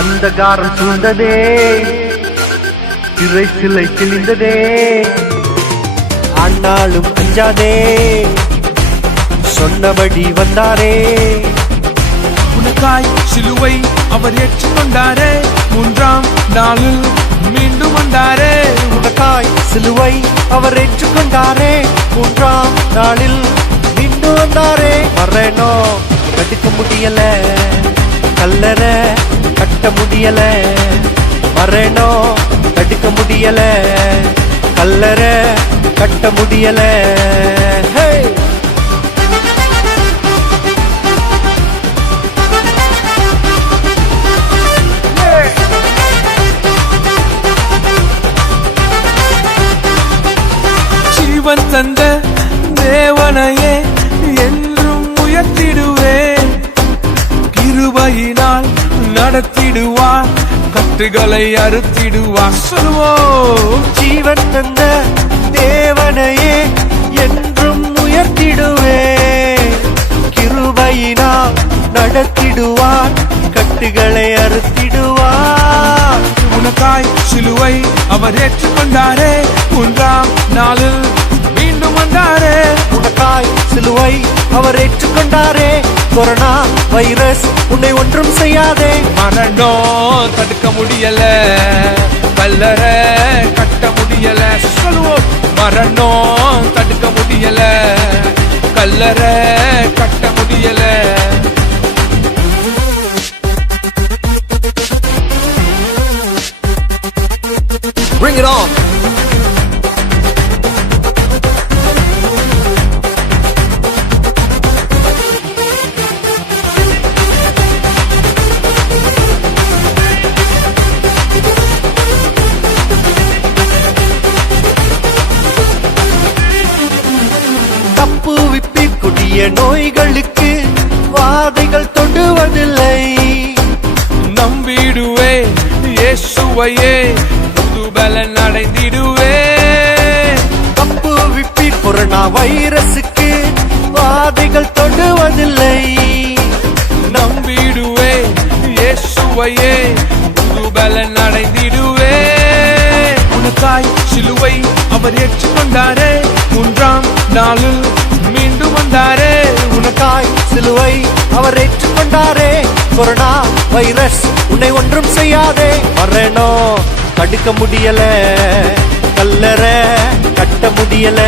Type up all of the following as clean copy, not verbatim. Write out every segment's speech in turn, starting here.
அந்தகாரம் சூழ்ந்ததே, திரை சிலை கிழிந்ததே, ஆனாலும் அஞ்சாதே, சொன்னபடி வந்தாரே. உனக்காய் சிலுவை அவர் ஏற்றுக்கொண்டாரே, மூன்றாம் நாளில் மீண்டும் வந்தாரே. உனக்காய் சிலுவை அவர் ஏற்றுக்கொண்டாரே, மூன்றாம் நாளில் மீண்டும் வந்தாரே. மரணோ தடுக்க முடியல, கல்லற கட்ட முடியல, மரணோ தடுக்க முடியல, கல்லற கட்ட முடியல. ஜீவன் தந்த தேவனையே என்றும் உயர்த்திடுவேன், கிருபையினால் நடத்திடுவார், கட்டுகளை அறுத்திடுவார். சொல்லுவோம், ஜீவன் தந்த தேவனையே என்றும் உயர்த்திடுவே, கிருபையினால் நடத்திடுவார், கட்டுகளை அறுத்திடுவார். உனக்காய் சிலுவை அவர் ஏற்றுக்கொண்டாரே, மூன்றாம் நாளில் மீண்டும் வந்தாரே. உனக்காய் சிலுவை அவர் ஏற்றுக்கொண்டாரே, கொரோனா வைரஸ் உன்னை ஒன்றும் செய்யாதே. மரணம் தடுக்க முடியல, கல்லற கட்ட முடியல. சொல்லுவோம், மரணம் தடுக்க முடியல, கல்லற கட்ட முடியல. Bring it on. நோய்களுக்கு வாதைகள் தொடுவதில்லை, நம்பிடுவே இயேசுவையே, புதுபலன் அடைந்திடுவே. தப்பு விப்பி கொரோனா வைரசுக்கு வாதைகள் தொடுவதில்லை, நம்பிடுவே இயேசுவையே, புதுபலன் அடைந்திடுவே. உனக்காய் சிலுவை அவர் ஏற்றுக்கொண்டாரே, மூன்றாம் நாளில் மீண்டும் வந்தாரே. உனக்காய் சிலுவை அவர் ஏற்றுக்கொண்டாரே, கொரோனா வைரஸ் உன்னை ஒன்றும் செய்யாதே. மரணோ தடுக்க முடியல, கல்லற கட்ட முடியல,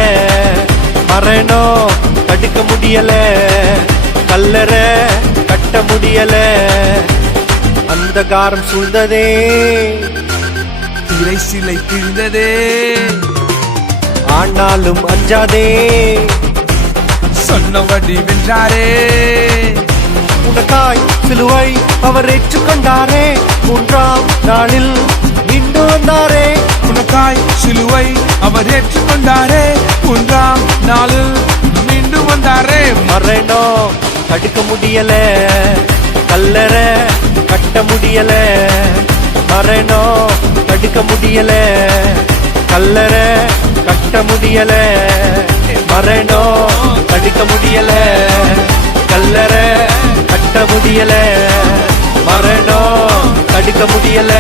மரணோ தடுக்க முடியல, கல்லற கட்ட முடியல. அந்தகாரம் சூழ்ந்ததே, திரை சிலை கிழிந்ததே, ஆனாலும் அஞ்சாதே, சொன்னபடி வென்றாரே. உனக்காய் சிலுவை அவர் ஏற்றுக்கொண்டாரே, மூன்றாம் நாளில் மீண்டும் வந்தாரே. உனக்காய் சிலுவை அவர் ஏற்றுக்கொண்டாரே, மூன்றாம் நாளில் மீண்டும் வந்தாரே. மரணோ தடுக்க முடியல, கல்லற கட்ட முடியல, மரணோ தடுக்க முடியல, கல்லற கட்ட முடியல, மரணோ தடுக்க முடியல, கல்லற கட்ட முடியல, மரணோ தடுக்க முடியல.